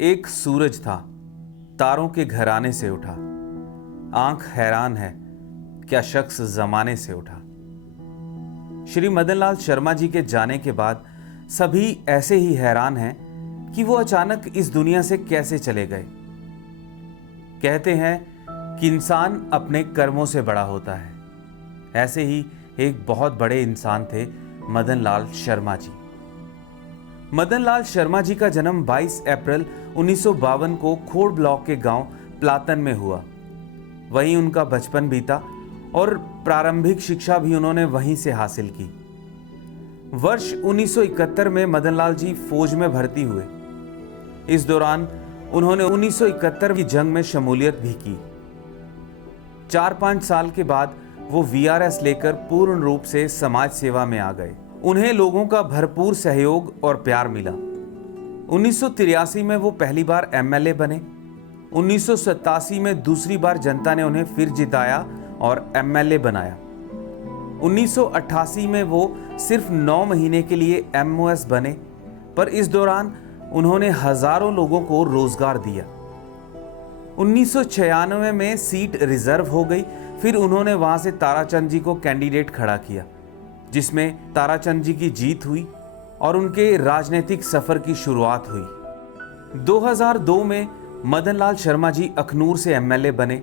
एक सूरज था, तारों के घराने से उठा। आंख हैरान है, क्या शख्स जमाने से उठा। श्री मदनलाल शर्मा जी के जाने के बाद सभी ऐसे ही हैरान हैं कि वो अचानक इस दुनिया से कैसे चले गए। कहते हैं कि इंसान अपने कर्मों से बड़ा होता है। ऐसे ही एक बहुत बड़े इंसान थे मदनलाल शर्मा जी। मदनलाल शर्मा जी का जन्म 22 अप्रैल 1952 को खोड़ ब्लॉक के गांव प्लातन में हुआ। वहीं उनका बचपन बीता और प्रारंभिक शिक्षा भी उन्होंने वहीं से हासिल की। वर्ष 1971 में मदनलाल जी फौज में भर्ती हुए। इस दौरान उन्होंने 1971 की जंग में शमूलियत भी की। 4-5 साल के बाद वो वीआरएस लेकर पूर्ण रूप से समाज सेवा में आ गए। उन्हें लोगों का भरपूर सहयोग और प्यार मिला। 1983 में वो पहली बार एमएलए बने। 1987 में दूसरी बार जनता ने उन्हें फिर जिताया और एमएलए बनाया। 1988 में वो सिर्फ 9 महीने के लिए एमओएस बने, पर इस दौरान उन्होंने हजारों लोगों को रोजगार दिया। 1996 में सीट रिजर्व हो गई। फिर उन्होंने वहां से ताराचंद जी को कैंडिडेट खड़ा किया, जिसमें ताराचंद जी की जीत हुई और उनके राजनीतिक सफर की शुरुआत हुई। 2002 में मदनलाल शर्मा जी अखनूर से एमएलए बने।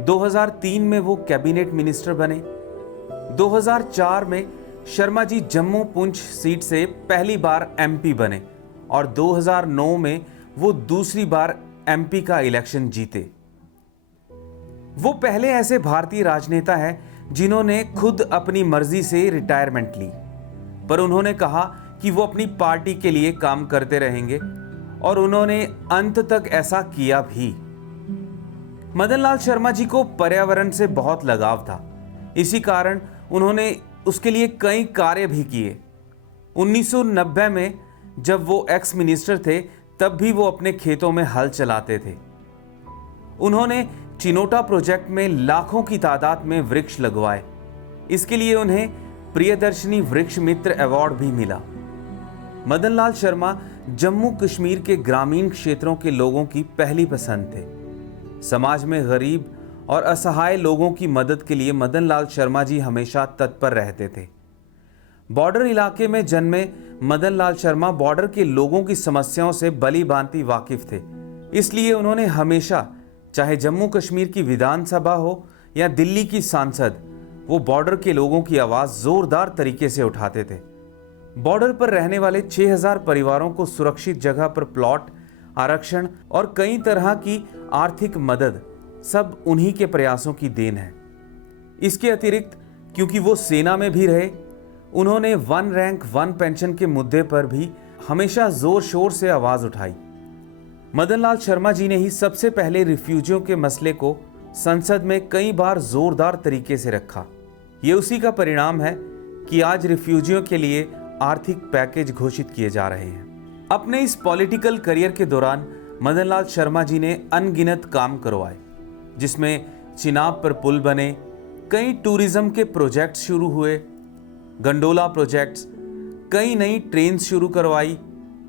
2003 में वो कैबिनेट मिनिस्टर बने। 2004 में शर्मा जी जम्मू पुंछ सीट से पहली बार एमपी बने और 2009 में वो दूसरी बार एमपी का इलेक्शन जीते। वो पहले ऐसे भारतीय राजनेता हैं जिन्होंने खुद अपनी मर्जी से रिटायरमेंट ली, पर उन्होंने कहा कि वो अपनी पार्टी के लिए काम करते रहेंगे और उन्होंने अंत तक ऐसा किया भी। मदनलाल शर्मा जी को पर्यावरण से बहुत लगाव था। इसी कारण उन्होंने उसके लिए कई कार्य भी किए। 1990 में जब वो एक्स मिनिस्टर थे, तब भी वो अपने खेतों में हल चलाते थे। उन्होंने चिनोटा प्रोजेक्ट में लाखों की तादाद में वृक्ष लगवाए। इसके लिए उन्हें प्रियदर्शनी वृक्ष मित्र अवार्ड भी मिला। मदनलाल शर्मा जम्मू कश्मीर के ग्रामीण क्षेत्रों के लोगों की पहली पसंद थे। समाज में गरीब और असहाय लोगों की मदद के लिए मदनलाल शर्मा जी हमेशा तत्पर रहते थे। बॉर्डर इलाके में जन्मे मदनलाल शर्मा बॉर्डर के लोगों की समस्याओं से भली भांति वाकिफ थे। इसलिए उन्होंने हमेशा, चाहे जम्मू कश्मीर की विधानसभा हो या दिल्ली की सांसद, वो बॉर्डर के लोगों की आवाज जोरदार तरीके से उठाते थे। बॉर्डर पर रहने वाले 6000 परिवारों को सुरक्षित जगह पर प्लॉट, आरक्षण और कई तरह की आर्थिक मदद सब उन्हीं के प्रयासों की देन है। इसके अतिरिक्त क्योंकि वो सेना में भी रहे, उन्होंने 1 रैंक 1 पेंशन के मुद्दे पर भी हमेशा जोर शोर से आवाज उठाई। मदनलाल शर्मा जी ने ही सबसे पहले रिफ्यूजियों के मसले को संसद में कई बार जोरदार तरीके से रखा। ये उसी का परिणाम है कि आज रिफ्यूजियों के लिए आर्थिक पैकेज घोषित किए जा रहे हैं। अपने इस पॉलिटिकल करियर के दौरान मदनलाल शर्मा जी ने अनगिनत काम करवाए, जिसमें चिनाब पर पुल बने, कई टूरिज्म के प्रोजेक्ट्स शुरू हुए, गंडोला प्रोजेक्ट्स, कई नई ट्रेन शुरू करवाई,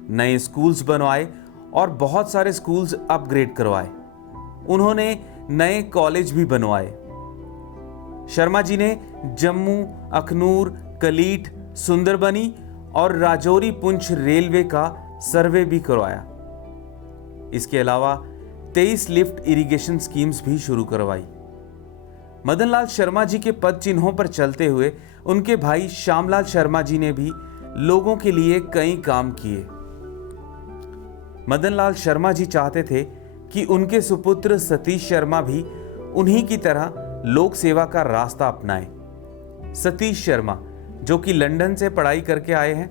नए स्कूल्स बनवाए और बहुत सारे स्कूल्स अपग्रेड करवाए। उन्होंने नए कॉलेज भी बनवाए। शर्मा जी ने जम्मू, अखनूर, कलीट, सुंदरबनी और राजौरी पुंछ रेलवे का सर्वे भी करवाया। इसके अलावा 23 लिफ्ट इरिगेशन स्कीम्स भी शुरू करवाई। मदनलाल शर्मा जी के पद चिन्हों पर चलते हुए उनके भाई श्यामलाल शर्मा जी ने भी लोगों के लिए कई काम किए। मदनलाल शर्मा जी चाहते थे कि उनके सुपुत्र सतीश शर्मा भी उन्हीं की तरह लोक सेवा का रास्ता अपनाए। सतीश शर्मा, जो कि लंदन से पढ़ाई करके आए हैं,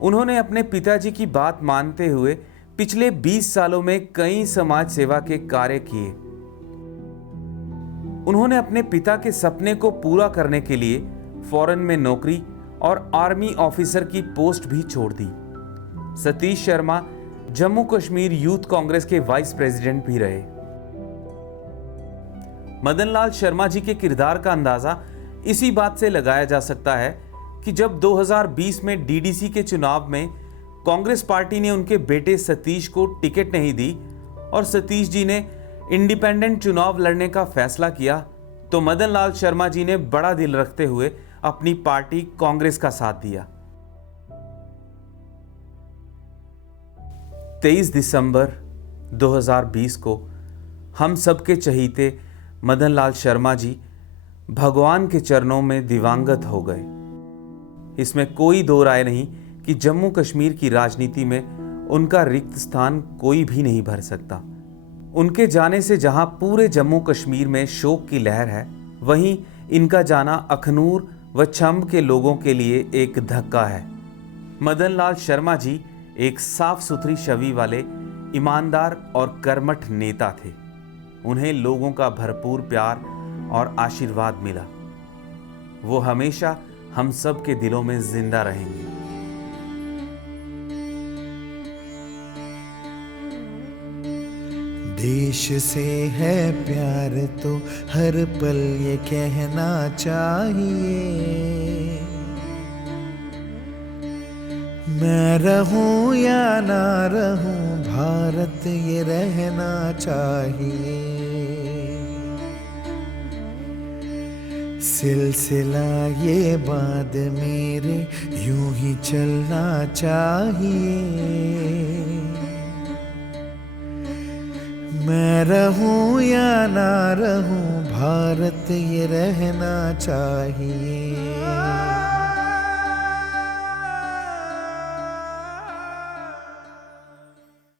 उन्होंने अपने पिताजी की बात मानते हुए पिछले 20 सालों में कई समाज सेवा के कार्य किए। उन्होंने अपने पिता के सपने को पूरा करने के लिए फॉरेन में नौकरी और आर्मी ऑफिसर की पोस्ट भी छोड़ दी। सतीश शर्मा जम्मू कश्मीर यूथ कांग्रेस के वाइस प्रेसिडेंट भी रहे। मदनलाल शर्मा जी के किरदार का अंदाजा इसी बात से लगाया जा सकता है कि जब 2020 में डीडीसी के चुनाव में कांग्रेस पार्टी ने उनके बेटे सतीश को टिकट नहीं दी और सतीश जी ने इंडिपेंडेंट चुनाव लड़ने का फैसला किया, तो मदन लाल शर्मा जी ने बड़ा दिल रखते हुए अपनी पार्टी कांग्रेस का साथ दिया। 23 दिसंबर 2020 को हम सबके चहीते मदन लाल शर्मा जी भगवान के चरणों में दिवंगत हो गए। इसमें कोई दो राय नहीं कि जम्मू कश्मीर की राजनीति में उनका रिक्त स्थान कोई भी नहीं भर सकता। उनके जाने से जहां पूरे जम्मू कश्मीर में शोक की लहर है, वहीं इनका जाना अखनूर व छंब के लोगों के लिए एक धक्का है। मदन लाल शर्मा जी एक साफ सुथरी छवि वाले ईमानदार और कर्मठ नेता थे। उन्हें लोगों का भरपूर प्यार और आशीर्वाद मिला। वो हमेशा हम सब के दिलों में जिंदा रहेंगे। देश से है प्यार तो हर पल ये कहना चाहिए, मैं रहूं या ना रहूं भारत ये रहना चाहिए। सिलसिला ये बाद मेरे यूं ही चलना चाहिए, मैं रहूं या ना रहूं भारत ये रहना चाहिए।